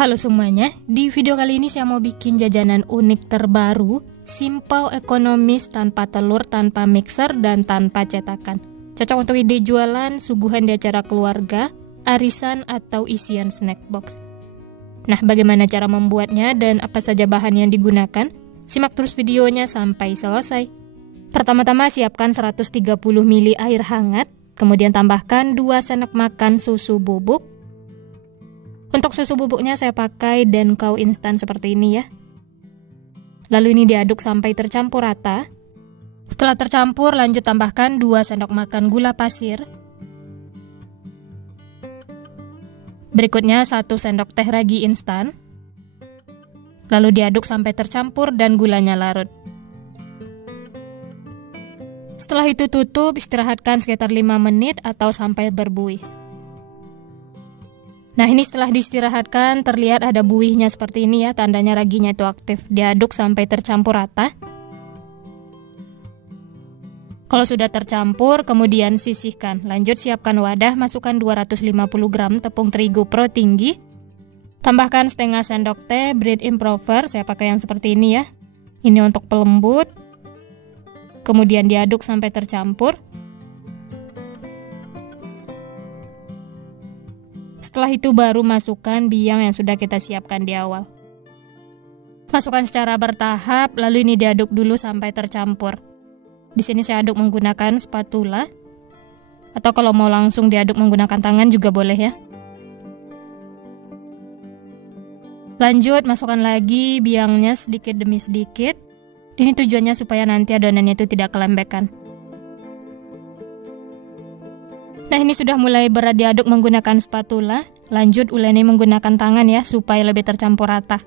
Halo semuanya, di video kali ini saya mau bikin jajanan unik terbaru, simple, ekonomis, tanpa telur, tanpa mixer, dan tanpa cetakan. Cocok untuk ide jualan, suguhan di acara keluarga, arisan, atau isian snack box. Nah, bagaimana cara membuatnya dan apa saja bahan yang digunakan? Simak terus videonya sampai selesai. Pertama-tama siapkan 130 ml air hangat, kemudian tambahkan 2 sendok makan susu bubuk. Untuk susu bubuknya saya pakai Denkau instan seperti ini ya. Lalu ini diaduk sampai tercampur rata. Setelah tercampur, lanjut tambahkan 2 sendok makan gula pasir. Berikutnya 1 sendok teh ragi instan. Lalu diaduk sampai tercampur dan gulanya larut. Setelah itu tutup, istirahatkan sekitar 5 menit atau sampai berbuih. Nah, ini setelah diistirahatkan terlihat ada buihnya seperti ini ya, tandanya raginya itu aktif. Diaduk sampai tercampur rata. Kalau sudah tercampur, kemudian sisihkan. Lanjut siapkan wadah, masukkan 250 gram tepung terigu pro tinggi. Tambahkan setengah sendok teh bread improver, saya pakai yang seperti ini ya. Ini untuk pelembut. Kemudian diaduk sampai tercampur. Setelah itu baru masukkan biang yang sudah kita siapkan di awal. Masukkan secara bertahap, lalu ini diaduk dulu sampai tercampur. Di sini saya aduk menggunakan spatula, atau kalau mau langsung diaduk menggunakan tangan juga boleh ya. Lanjut, masukkan lagi biangnya sedikit demi sedikit. Ini tujuannya supaya nanti adonannya itu tidak kelembekan. Nah, ini sudah mulai berat diaduk menggunakan spatula. Lanjut uleni menggunakan tangan ya, supaya lebih tercampur rata.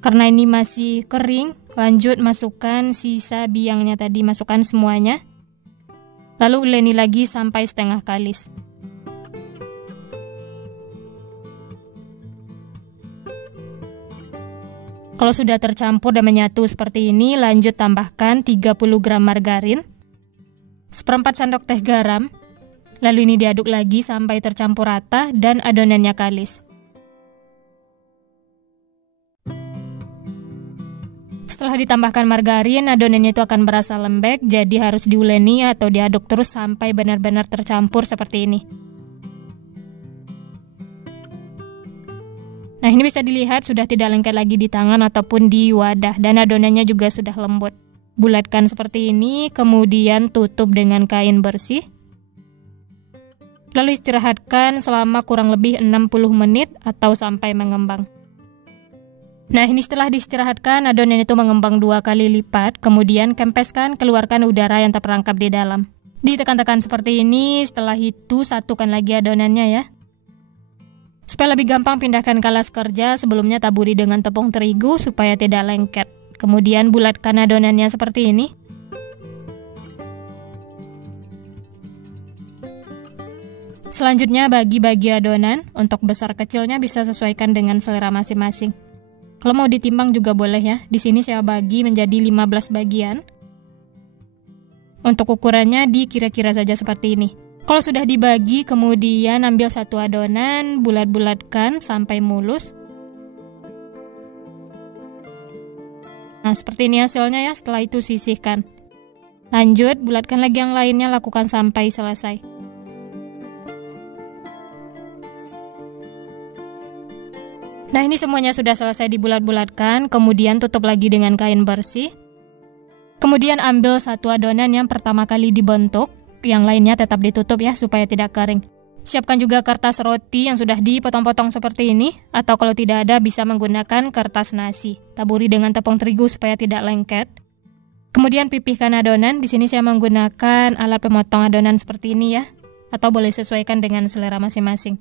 Karena ini masih kering, lanjut masukkan sisa biangnya tadi, masukkan semuanya. Lalu uleni lagi sampai setengah kalis. Kalau sudah tercampur dan menyatu seperti ini, lanjut tambahkan 30 gram margarin, 1/4 sendok teh garam, lalu ini diaduk lagi sampai tercampur rata dan adonannya kalis. Setelah ditambahkan margarin, adonannya itu akan berasa lembek, jadi harus diuleni atau diaduk terus sampai benar-benar tercampur seperti ini. Nah, ini bisa dilihat sudah tidak lengket lagi di tangan ataupun di wadah, dan adonannya juga sudah lembut. Bulatkan seperti ini, kemudian tutup dengan kain bersih. Lalu istirahatkan selama kurang lebih 60 menit atau sampai mengembang. Nah, ini setelah diistirahatkan, adonan itu mengembang 2 kali lipat, kemudian kempeskan, keluarkan udara yang terperangkap di dalam. Ditekan-tekan seperti ini, setelah itu satukan lagi adonannya ya. Supaya lebih gampang pindahkan ke alas kerja, sebelumnya taburi dengan tepung terigu supaya tidak lengket. Kemudian bulatkan adonannya seperti ini. Selanjutnya bagi-bagi adonan, untuk besar kecilnya bisa sesuaikan dengan selera masing-masing. Kalau mau ditimbang juga boleh ya. Di sini saya bagi menjadi 15 bagian. Untuk ukurannya dikira-kira saja seperti ini. Kalau sudah dibagi, kemudian ambil satu adonan, bulat-bulatkan sampai mulus. Nah, seperti ini hasilnya ya, setelah itu sisihkan. Lanjut, bulatkan lagi yang lainnya, lakukan sampai selesai. Nah, ini semuanya sudah selesai dibulat-bulatkan, kemudian tutup lagi dengan kain bersih. Kemudian ambil satu adonan yang pertama kali dibentuk. Yang lainnya tetap ditutup ya, supaya tidak kering. Siapkan juga kertas roti yang sudah dipotong-potong seperti ini, atau kalau tidak ada bisa menggunakan kertas nasi. Taburi dengan tepung terigu supaya tidak lengket. Kemudian pipihkan adonan. Di sini saya menggunakan alat pemotong adonan seperti ini ya, atau boleh sesuaikan dengan selera masing-masing.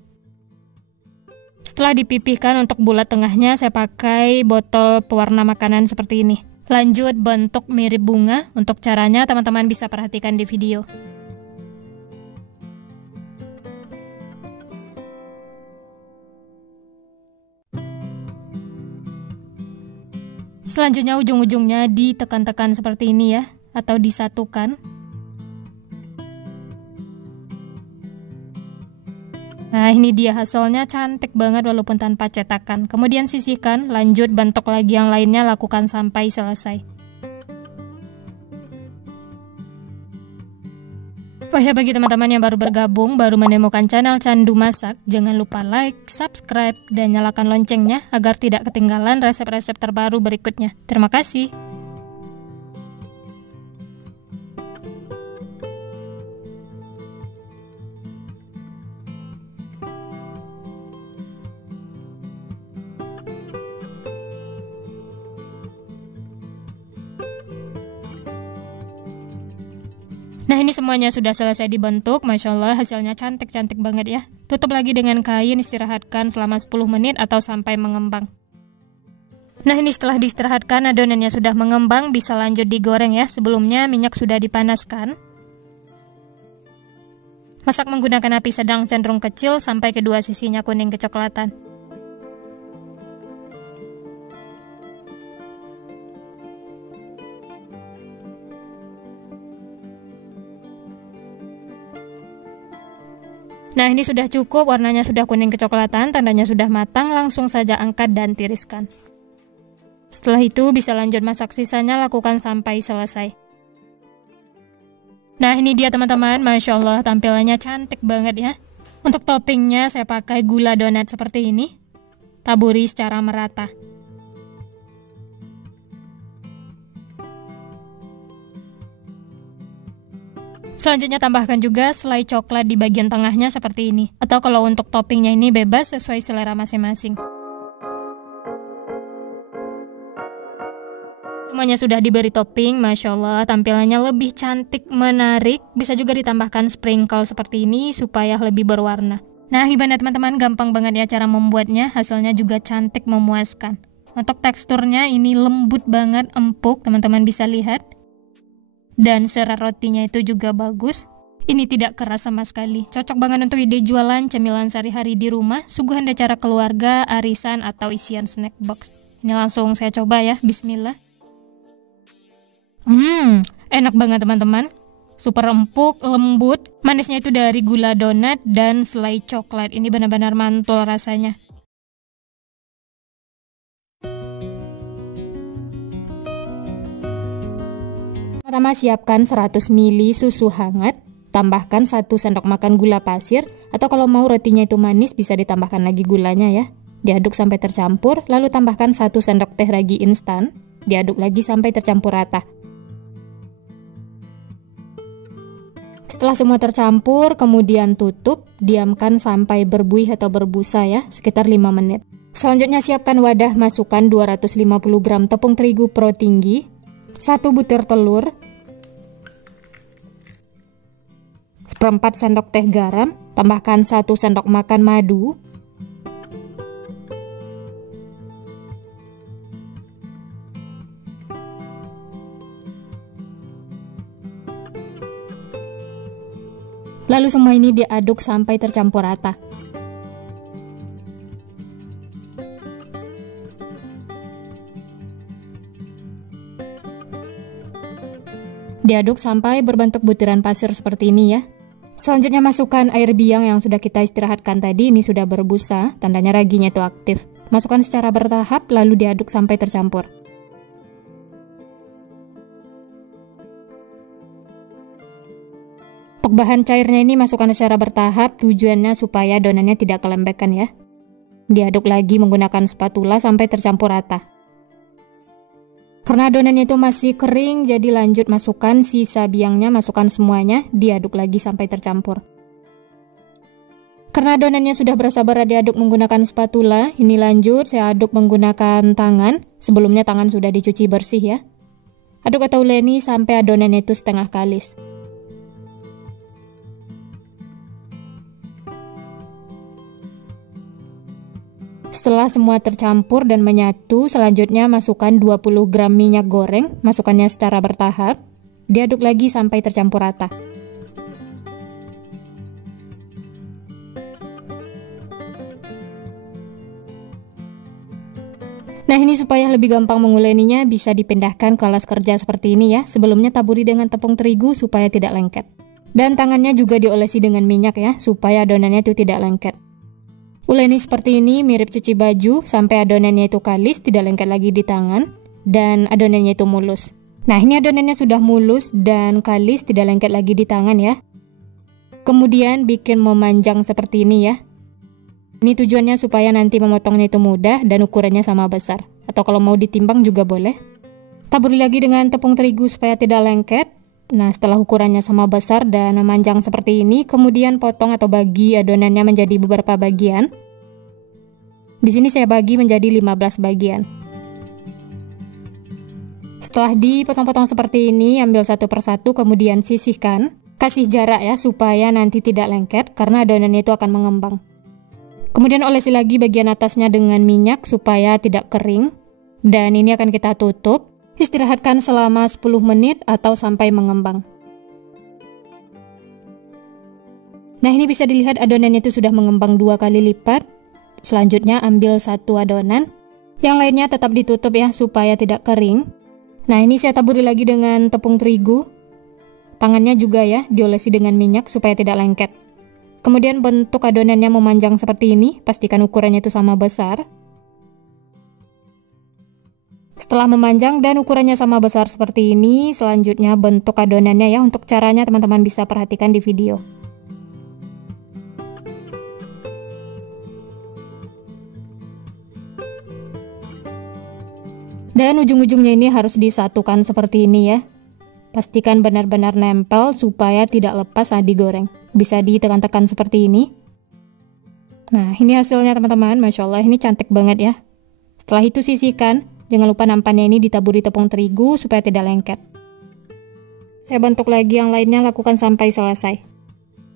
Setelah dipipihkan, untuk bulat tengahnya saya pakai botol pewarna makanan seperti ini. Lanjut bentuk mirip bunga. Untuk caranya teman-teman bisa perhatikan di video. Selanjutnya ujung-ujungnya ditekan-tekan seperti ini ya, atau disatukan. Nah, ini dia hasilnya, cantik banget walaupun tanpa cetakan. Kemudian sisihkan, lanjut bentuk lagi yang lainnya, lakukan sampai selesai. Oh ya, bagi teman-teman yang baru bergabung, baru menemukan channel Candu Masak, jangan lupa like, subscribe, dan nyalakan loncengnya agar tidak ketinggalan resep-resep terbaru berikutnya. Terima kasih. Nah, ini semuanya sudah selesai dibentuk. Masya Allah, hasilnya cantik-cantik banget ya. Tutup lagi dengan kain, istirahatkan selama 10 menit atau sampai mengembang. Nah, ini setelah diistirahatkan, adonannya sudah mengembang, bisa lanjut digoreng ya. Sebelumnya minyak sudah dipanaskan. Masak menggunakan api sedang cenderung kecil sampai kedua sisinya kuning kecoklatan. Nah, ini sudah cukup, warnanya sudah kuning kecoklatan, tandanya sudah matang, langsung saja angkat dan tiriskan. Setelah itu bisa lanjut masak sisanya, lakukan sampai selesai. Nah, ini dia teman-teman, Masya Allah tampilannya cantik banget ya. Untuk toppingnya saya pakai gula donat seperti ini. Taburi secara merata. Selanjutnya tambahkan juga selai coklat di bagian tengahnya seperti ini. Atau kalau untuk toppingnya ini bebas sesuai selera masing-masing. Semuanya sudah diberi topping, Masya Allah tampilannya lebih cantik, menarik. Bisa juga ditambahkan sprinkle seperti ini supaya lebih berwarna. Nah, gimana teman-teman, gampang banget ya cara membuatnya. Hasilnya juga cantik, memuaskan. Untuk teksturnya ini lembut banget, empuk, teman-teman bisa lihat. Dan serat rotinya itu juga bagus. Ini tidak keras sama sekali. Cocok banget untuk ide jualan cemilan sehari-hari di rumah, suguhan acara keluarga, arisan, atau isian snack box. Ini langsung saya coba ya, bismillah. Enak banget teman-teman. Super empuk, lembut. Manisnya itu dari gula donat dan selai coklat. Ini benar-benar mantul rasanya. Pertama, siapkan 100 ml susu hangat, tambahkan 1 sendok makan gula pasir, atau kalau mau rotinya itu manis bisa ditambahkan lagi gulanya ya. Diaduk sampai tercampur, lalu tambahkan 1 sendok teh ragi instan, diaduk lagi sampai tercampur rata. Setelah semua tercampur, kemudian tutup, diamkan sampai berbuih atau berbusa ya, sekitar 5 menit. Selanjutnya siapkan wadah, masukkan 250 gram tepung terigu pro tinggi, 1 butir telur, 1/4 sendok teh garam, tambahkan 1 sendok makan madu, lalu semua ini diaduk sampai tercampur rata. Diaduk sampai berbentuk butiran pasir seperti ini ya. Selanjutnya masukkan air biang yang sudah kita istirahatkan tadi, ini sudah berbusa, tandanya raginya itu aktif. Masukkan secara bertahap lalu diaduk sampai tercampur. Untuk bahan cairnya ini masukkan secara bertahap, tujuannya supaya adonannya tidak kelembekan ya. Diaduk lagi menggunakan spatula sampai tercampur rata. Karena adonannya itu masih kering, jadi lanjut masukkan sisa biangnya, masukkan semuanya, diaduk lagi sampai tercampur. Karena adonannya sudah berasa berat diaduk menggunakan spatula, ini lanjut saya aduk menggunakan tangan. Sebelumnya tangan sudah dicuci bersih ya. Aduk atau uleni sampai adonannya itu setengah kalis. Setelah semua tercampur dan menyatu, selanjutnya masukkan 20 gram minyak goreng, masukkannya secara bertahap, diaduk lagi sampai tercampur rata. Nah, ini supaya lebih gampang menguleninya bisa dipindahkan ke alas kerja seperti ini ya. Sebelumnya taburi dengan tepung terigu supaya tidak lengket. Dan tangannya juga diolesi dengan minyak ya, supaya adonannya itu tidak lengket. Uleni seperti ini mirip cuci baju, sampai adonannya itu kalis, tidak lengket lagi di tangan, dan adonannya itu mulus. Nah, ini adonannya sudah mulus dan kalis, tidak lengket lagi di tangan ya. Kemudian bikin memanjang seperti ini ya. Ini tujuannya supaya nanti memotongnya itu mudah dan ukurannya sama besar. Atau kalau mau ditimbang juga boleh. Taburi lagi dengan tepung terigu supaya tidak lengket. Nah, setelah ukurannya sama besar dan memanjang seperti ini, kemudian potong atau bagi adonannya menjadi beberapa bagian. Di sini saya bagi menjadi 15 bagian. Setelah dipotong-potong seperti ini, ambil satu persatu, kemudian sisihkan. Kasih jarak ya, supaya nanti tidak lengket, karena adonannya itu akan mengembang. Kemudian olesi lagi bagian atasnya dengan minyak, supaya tidak kering. Dan ini akan kita tutup. Istirahatkan selama 10 menit atau sampai mengembang. Nah, ini bisa dilihat adonannya itu sudah mengembang 2 kali lipat. Selanjutnya ambil satu adonan. Yang lainnya tetap ditutup ya, supaya tidak kering. Nah, ini saya taburi lagi dengan tepung terigu. Tangannya juga ya, diolesi dengan minyak supaya tidak lengket. Kemudian bentuk adonannya memanjang seperti ini, pastikan ukurannya itu sama besar. Setelah memanjang dan ukurannya sama besar seperti ini, selanjutnya bentuk adonannya ya. Untuk caranya teman-teman bisa perhatikan di video. Dan ujung-ujungnya ini harus disatukan seperti ini ya. Pastikan benar-benar nempel supaya tidak lepas saat digoreng. Bisa ditekan-tekan seperti ini. Nah, ini hasilnya teman-teman. Masya Allah, ini cantik banget ya. Setelah itu sisihkan. Jangan lupa nampannya ini ditaburi tepung terigu supaya tidak lengket. Saya bentuk lagi yang lainnya, lakukan sampai selesai.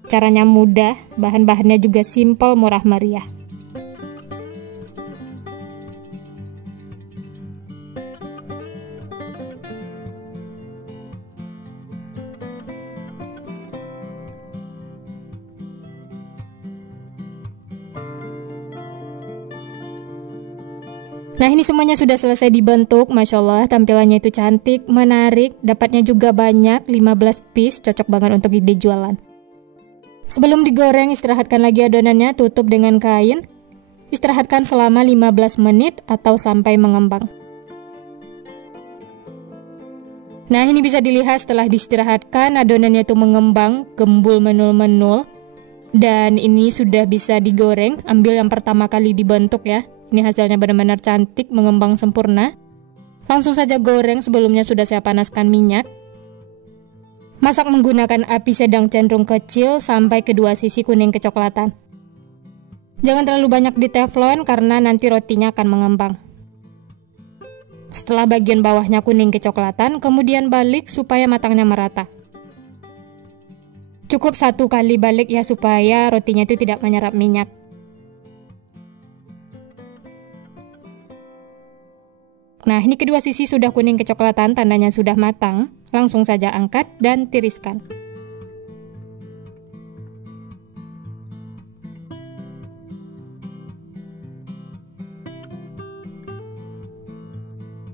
Caranya mudah, bahan-bahannya juga simple, murah meriah. Nah, ini semuanya sudah selesai dibentuk. Masya Allah, tampilannya itu cantik, menarik, dapatnya juga banyak, 15 piece, cocok banget untuk ide jualan. Sebelum digoreng, istirahatkan lagi adonannya, tutup dengan kain. Istirahatkan selama 15 menit atau sampai mengembang. Nah, ini bisa dilihat setelah diistirahatkan, adonannya itu mengembang, gembul menul-menul. Dan ini sudah bisa digoreng, ambil yang pertama kali dibentuk ya. Ini hasilnya benar-benar cantik, mengembang sempurna. Langsung saja goreng, sebelumnya sudah saya panaskan minyak. Masak menggunakan api sedang cenderung kecil sampai kedua sisi kuning kecoklatan. Jangan terlalu banyak di teflon karena nanti rotinya akan mengembang. Setelah bagian bawahnya kuning kecoklatan, kemudian balik supaya matangnya merata. Cukup 1 kali balik ya, supaya rotinya itu tidak menyerap minyak. Nah, ini kedua sisi sudah kuning kecoklatan, tandanya sudah matang. Langsung saja angkat dan tiriskan.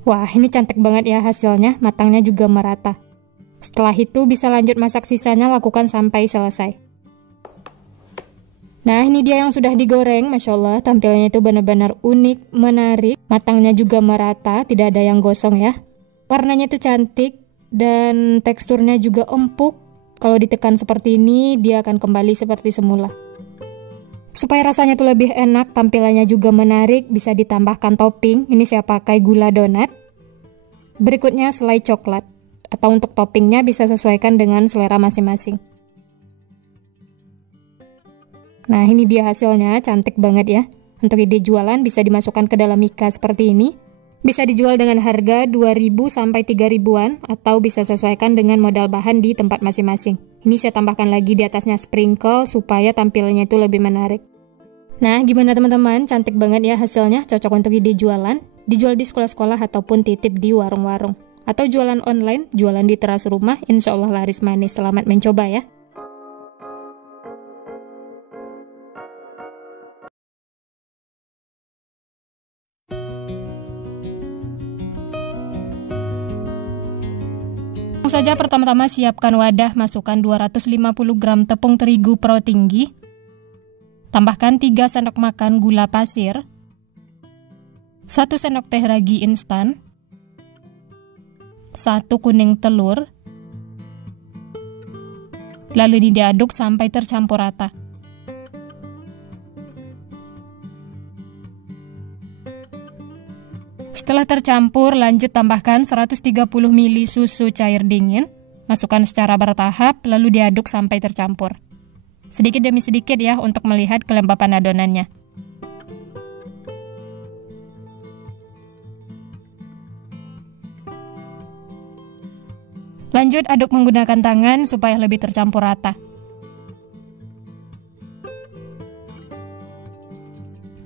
Wah, ini cantik banget ya hasilnya, matangnya juga merata. Setelah itu bisa lanjut masak sisanya, lakukan sampai selesai. Nah, ini dia yang sudah digoreng. Masya Allah, tampilannya itu benar-benar unik, menarik. Matangnya juga merata, tidak ada yang gosong ya. Warnanya itu cantik dan teksturnya juga empuk. Kalau ditekan seperti ini, dia akan kembali seperti semula. Supaya rasanya itu lebih enak, tampilannya juga menarik, bisa ditambahkan topping. Ini saya pakai gula donat. Berikutnya selai coklat. Atau untuk toppingnya bisa sesuaikan dengan selera masing-masing. Nah, ini dia hasilnya, cantik banget ya. Untuk ide jualan bisa dimasukkan ke dalam mika seperti ini. Bisa dijual dengan harga 2.000 sampai 3.000-an atau bisa sesuaikan dengan modal bahan di tempat masing-masing. Ini saya tambahkan lagi di atasnya sprinkle supaya tampilannya itu lebih menarik. Nah, gimana teman-teman? Cantik banget ya hasilnya, cocok untuk ide jualan. Dijual di sekolah-sekolah ataupun titip di warung-warung. Atau jualan online, jualan di teras rumah, insya Allah laris manis. Selamat mencoba ya. Langsung saja pertama-tama siapkan wadah, masukkan 250 gram tepung terigu pro tinggi. Tambahkan 3 sendok makan gula pasir, 1 sendok teh ragi instan, 1 kuning telur, lalu ini diaduk sampai tercampur rata. Setelah tercampur, lanjut tambahkan 130 ml susu cair dingin. Masukkan secara bertahap, lalu diaduk sampai tercampur. Sedikit demi sedikit ya untuk melihat kelembapan adonannya. Lanjut aduk menggunakan tangan supaya lebih tercampur rata.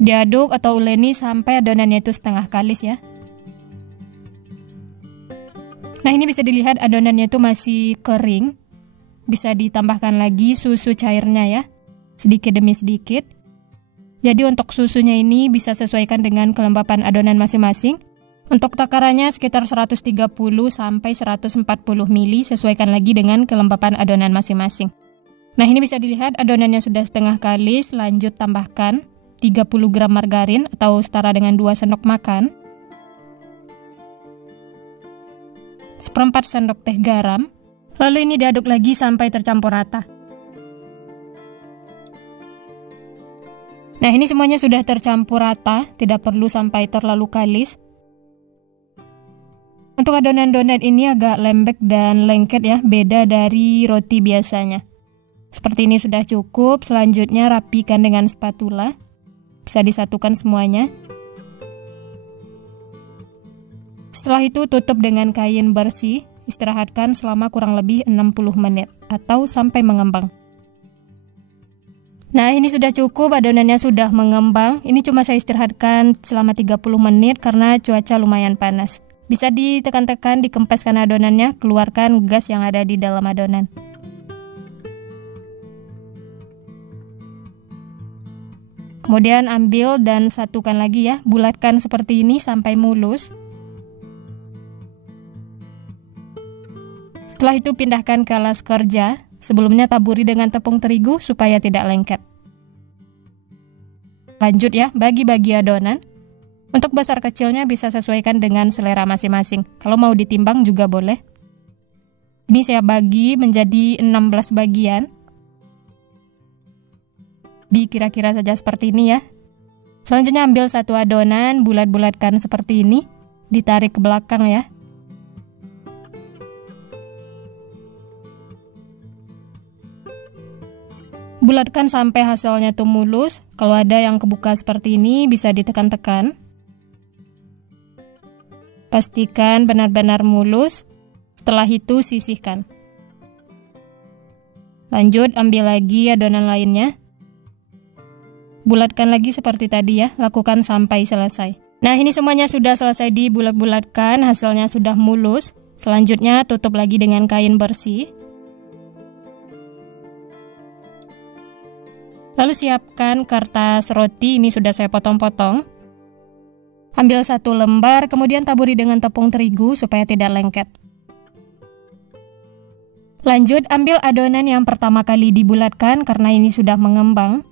Diaduk atau uleni sampai adonannya itu setengah kalis ya. Nah, ini bisa dilihat adonannya itu masih kering. Bisa ditambahkan lagi susu cairnya ya, sedikit demi sedikit. Jadi untuk susunya ini bisa sesuaikan dengan kelembapan adonan masing-masing. Untuk takarannya sekitar 130 sampai 140 ml, sesuaikan lagi dengan kelembapan adonan masing-masing. Nah, ini bisa dilihat adonannya sudah setengah kalis, lanjut tambahkan 30 gram margarin atau setara dengan 2 sendok makan. 1/4 sendok teh garam. Lalu ini diaduk lagi sampai tercampur rata. Nah, ini semuanya sudah tercampur rata, tidak perlu sampai terlalu kalis. Untuk adonan donat ini agak lembek dan lengket ya, beda dari roti biasanya. Seperti ini sudah cukup, selanjutnya rapikan dengan spatula. Bisa disatukan semuanya. Setelah itu tutup dengan kain bersih, istirahatkan selama kurang lebih 60 menit atau sampai mengembang. Nah, ini sudah cukup, adonannya sudah mengembang. Ini cuma saya istirahatkan selama 30 menit karena cuaca lumayan panas. Bisa ditekan-tekan, dikempeskan adonannya, keluarkan gas yang ada di dalam adonan. Kemudian ambil dan satukan lagi ya, bulatkan seperti ini sampai mulus. Setelah itu pindahkan ke alas kerja, sebelumnya taburi dengan tepung terigu supaya tidak lengket. Lanjut ya, bagi-bagi adonan. Untuk besar kecilnya bisa sesuaikan dengan selera masing-masing. Kalau mau ditimbang juga boleh. Ini saya bagi menjadi 16 bagian. Dikira-kira saja seperti ini ya. Selanjutnya ambil satu adonan, bulat-bulatkan seperti ini, ditarik ke belakang ya. Bulatkan sampai hasilnya tuh mulus. Kalau ada yang kebuka seperti ini bisa ditekan-tekan. Pastikan benar-benar mulus. Setelah itu sisihkan. Lanjut ambil lagi adonan lainnya. Bulatkan lagi seperti tadi ya, lakukan sampai selesai. Nah, ini semuanya sudah selesai dibulat-bulatkan, hasilnya sudah mulus. Selanjutnya tutup lagi dengan kain bersih. Lalu siapkan kertas roti, ini sudah saya potong-potong. Ambil satu lembar, kemudian taburi dengan tepung terigu supaya tidak lengket. Lanjut ambil adonan yang pertama kali dibulatkan karena ini sudah mengembang.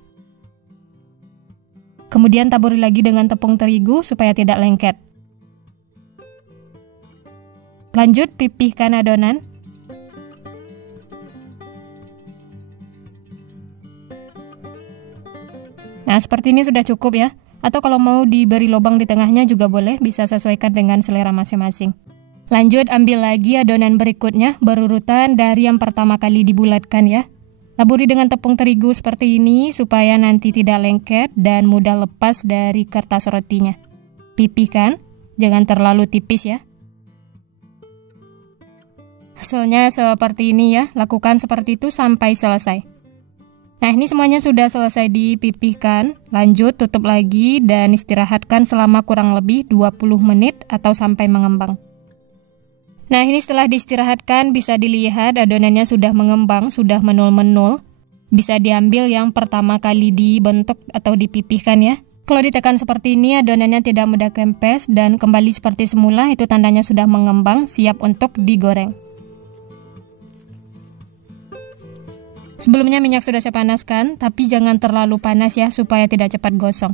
Kemudian taburi lagi dengan tepung terigu supaya tidak lengket. Lanjut pipihkan adonan. Nah, seperti ini sudah cukup ya. Atau kalau mau diberi lubang di tengahnya juga boleh, bisa sesuaikan dengan selera masing-masing. Lanjut ambil lagi adonan berikutnya, berurutan dari yang pertama kali dibulatkan ya. Taburi dengan tepung terigu seperti ini supaya nanti tidak lengket dan mudah lepas dari kertas rotinya. Pipihkan, jangan terlalu tipis ya. Hasilnya seperti ini ya, lakukan seperti itu sampai selesai. Nah, ini semuanya sudah selesai dipipihkan. Lanjut tutup lagi dan istirahatkan selama kurang lebih 20 menit atau sampai mengembang. Nah, ini setelah diistirahatkan bisa dilihat adonannya sudah mengembang, sudah menul-menul. Bisa diambil yang pertama kali dibentuk atau dipipihkan ya. Kalau ditekan seperti ini adonannya tidak mudah kempes dan kembali seperti semula, itu tandanya sudah mengembang, siap untuk digoreng. Sebelumnya minyak sudah saya panaskan, tapi jangan terlalu panas ya supaya tidak cepat gosong.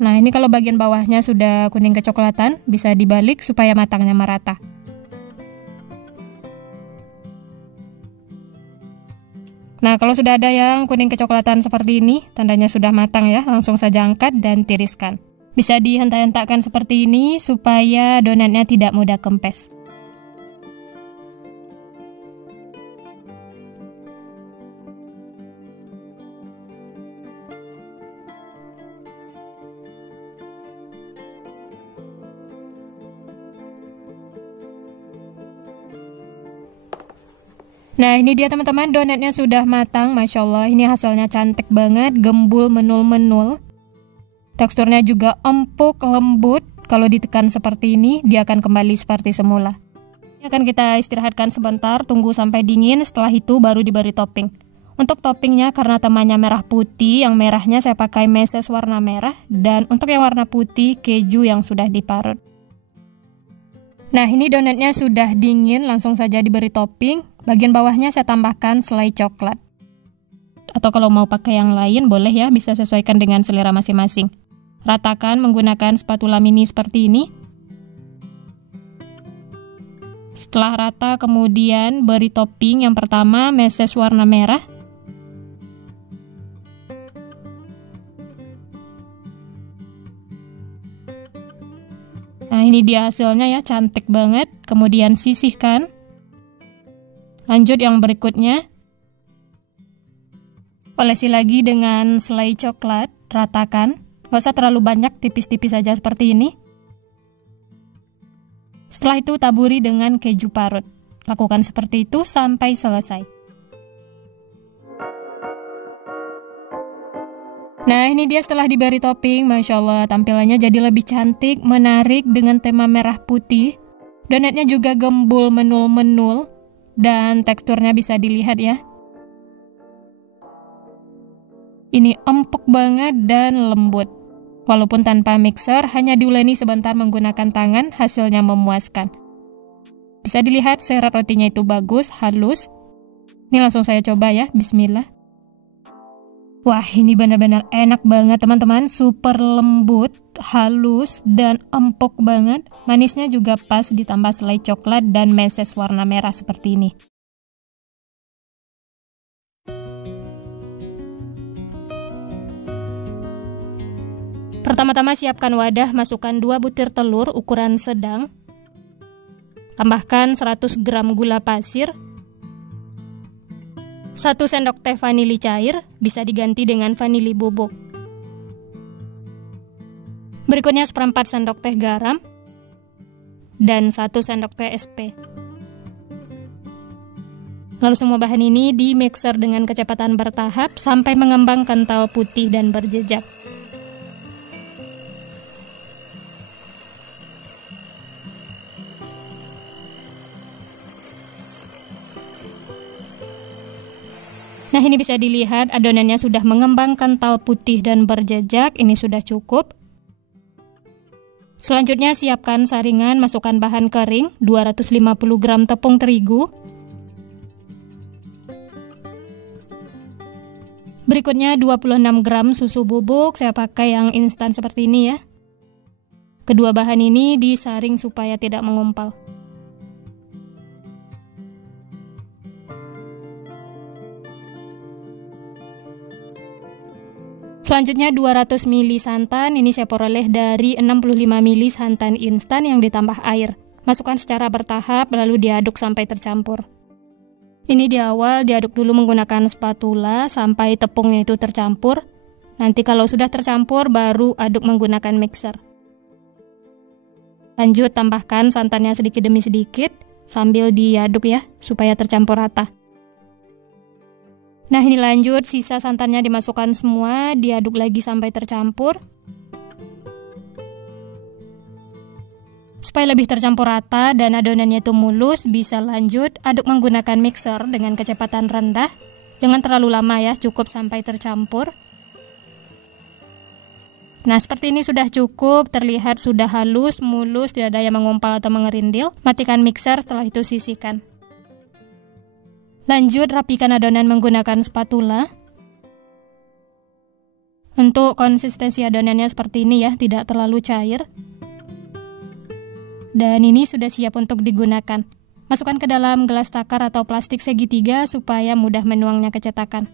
Nah, ini kalau bagian bawahnya sudah kuning kecoklatan, bisa dibalik supaya matangnya merata. Nah, kalau sudah ada yang kuning kecoklatan seperti ini, tandanya sudah matang ya, langsung saja angkat dan tiriskan. Bisa dihentak-hentakkan seperti ini supaya donatnya tidak mudah kempes. Nah, ini dia teman-teman, donatnya sudah matang. Masya Allah, ini hasilnya cantik banget, gembul menul-menul. Teksturnya juga empuk, lembut. Kalau ditekan seperti ini, dia akan kembali seperti semula. Ini akan kita istirahatkan sebentar, tunggu sampai dingin. Setelah itu baru diberi topping. Untuk toppingnya, karena temanya merah putih, yang merahnya saya pakai meses warna merah. Dan untuk yang warna putih, keju yang sudah diparut. Nah, ini donatnya sudah dingin, langsung saja diberi topping. Bagian bawahnya saya tambahkan selai coklat. Atau kalau mau pakai yang lain boleh ya, bisa sesuaikan dengan selera masing-masing. Ratakan menggunakan spatula mini seperti ini. Setelah rata kemudian beri topping yang pertama meses warna merah. Nah, ini dia hasilnya ya, cantik banget. Kemudian sisihkan. Lanjut yang berikutnya. Olesi lagi dengan selai coklat, ratakan. Gak usah terlalu banyak, tipis-tipis saja seperti ini. Setelah itu taburi dengan keju parut. Lakukan seperti itu sampai selesai. Nah, ini dia setelah diberi topping. Masya Allah, tampilannya jadi lebih cantik, menarik dengan tema merah putih. Donatnya juga gembul menul-menul. Dan teksturnya bisa dilihat ya. Ini empuk banget dan lembut. Walaupun tanpa mixer, hanya diuleni sebentar menggunakan tangan, hasilnya memuaskan. Bisa dilihat serat rotinya itu bagus, halus. Ini langsung saya coba ya, bismillah. Wah, ini benar-benar enak banget teman-teman, super lembut, halus, dan empuk banget. Manisnya juga pas ditambah selai coklat dan meses warna merah seperti ini. Pertama-tama siapkan wadah, masukkan 2 butir telur ukuran sedang. Tambahkan 100 gram gula pasir. 1 sendok teh vanili cair, bisa diganti dengan vanili bubuk. Berikutnya 1/4 sendok teh garam dan 1 sendok teh SP. Lalu semua bahan ini di mixer dengan kecepatan bertahap sampai mengembang kental putih dan berjejak. Nah, ini bisa dilihat adonannya sudah mengembang kental putih dan berjejak, ini sudah cukup. Selanjutnya siapkan saringan, masukkan bahan kering, 250 gram tepung terigu. Berikutnya 26 gram susu bubuk, saya pakai yang instan seperti ini ya. Kedua bahan ini disaring supaya tidak mengumpal. Selanjutnya 200 ml santan, ini saya peroleh dari 65 ml santan instan yang ditambah air. Masukkan secara bertahap lalu diaduk sampai tercampur. Ini di awal diaduk dulu menggunakan spatula sampai tepungnya itu tercampur. Nanti kalau sudah tercampur baru aduk menggunakan mixer. Lanjut tambahkan santannya sedikit demi sedikit sambil diaduk ya supaya tercampur rata. Nah, ini lanjut, sisa santannya dimasukkan semua, diaduk lagi sampai tercampur. Supaya lebih tercampur rata dan adonannya itu mulus, bisa lanjut aduk menggunakan mixer dengan kecepatan rendah. Jangan terlalu lama ya, cukup sampai tercampur. Nah, seperti ini sudah cukup, terlihat sudah halus, mulus, tidak ada yang mengumpal atau mengerindil. Matikan mixer, setelah itu sisihkan. Lanjut, rapikan adonan menggunakan spatula. Untuk konsistensi adonannya seperti ini ya, tidak terlalu cair. Dan ini sudah siap untuk digunakan. Masukkan ke dalam gelas takar atau plastik segitiga supaya mudah menuangnya ke cetakan.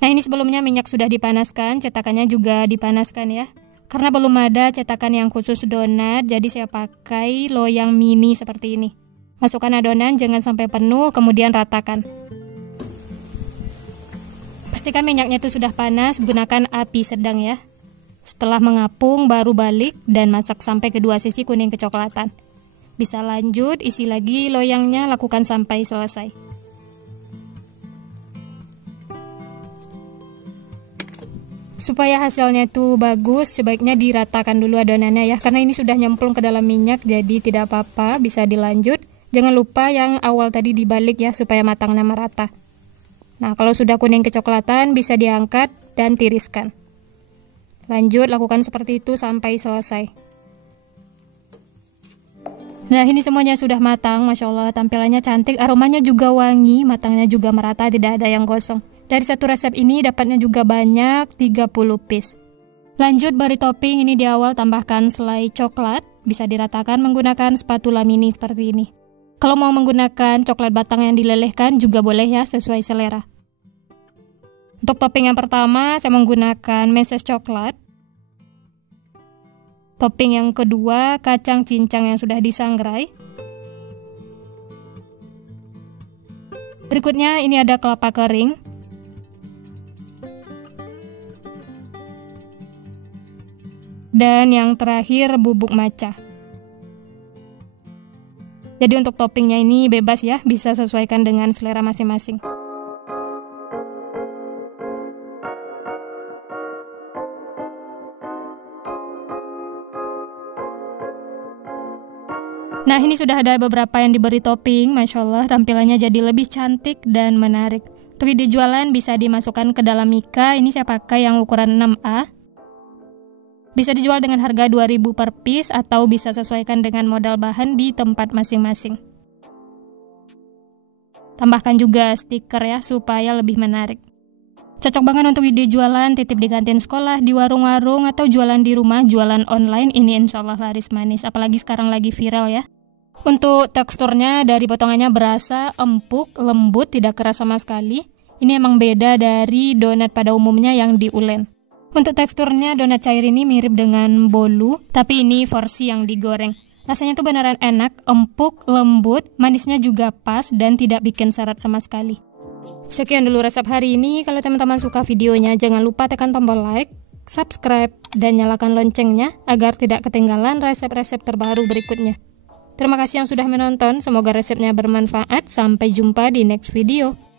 Nah, ini sebelumnya minyak sudah dipanaskan, cetakannya juga dipanaskan ya. Karena belum ada cetakan yang khusus donat, jadi saya pakai loyang mini seperti ini. Masukkan adonan, jangan sampai penuh, kemudian ratakan. Pastikan minyaknya itu sudah panas, gunakan api sedang ya. Setelah mengapung, baru balik dan masak sampai kedua sisi kuning kecoklatan. Bisa lanjut, isi lagi loyangnya, lakukan sampai selesai. Supaya hasilnya itu bagus, sebaiknya diratakan dulu adonannya ya, karena ini sudah nyemplung ke dalam minyak, jadi tidak apa-apa, bisa dilanjut. Jangan lupa yang awal tadi dibalik ya, supaya matangnya merata. Nah, kalau sudah kuning kecoklatan, bisa diangkat dan tiriskan. Lanjut, lakukan seperti itu sampai selesai. Nah, ini semuanya sudah matang, Masya Allah, tampilannya cantik, aromanya juga wangi, matangnya juga merata, tidak ada yang gosong. Dari satu resep ini dapatnya juga banyak, 30 piece. Lanjut, beri topping, ini di awal tambahkan selai coklat, bisa diratakan menggunakan spatula mini seperti ini. Kalau mau menggunakan coklat batang yang dilelehkan juga boleh ya, sesuai selera. Untuk topping yang pertama, saya menggunakan meses coklat. Topping yang kedua, kacang cincang yang sudah disangrai. Berikutnya, ini ada kelapa kering. Dan yang terakhir, bubuk matcha. Jadi untuk toppingnya ini bebas ya, bisa sesuaikan dengan selera masing-masing. Nah, ini sudah ada beberapa yang diberi topping, Masya Allah, tampilannya jadi lebih cantik dan menarik. Untuk ide jualan bisa dimasukkan ke dalam mika, ini saya pakai yang ukuran 6A. Bisa dijual dengan harga 2.000 per piece atau bisa sesuaikan dengan modal bahan di tempat masing-masing. Tambahkan juga stiker ya, supaya lebih menarik. Cocok banget untuk ide jualan, titip di kantin sekolah, di warung-warung, atau jualan di rumah, jualan online, ini insya Allah laris manis. Apalagi sekarang lagi viral ya. Untuk teksturnya dari potongannya berasa empuk, lembut, tidak keras sama sekali. Ini emang beda dari donat pada umumnya yang diulen. Untuk teksturnya donat cair ini mirip dengan bolu, tapi ini versi yang digoreng. Rasanya tuh beneran enak, empuk, lembut, manisnya juga pas dan tidak bikin seret sama sekali. Sekian dulu resep hari ini. Kalau teman-teman suka videonya, jangan lupa tekan tombol like, subscribe, dan nyalakan loncengnya agar tidak ketinggalan resep-resep terbaru berikutnya. Terima kasih yang sudah menonton, semoga resepnya bermanfaat. Sampai jumpa di next video.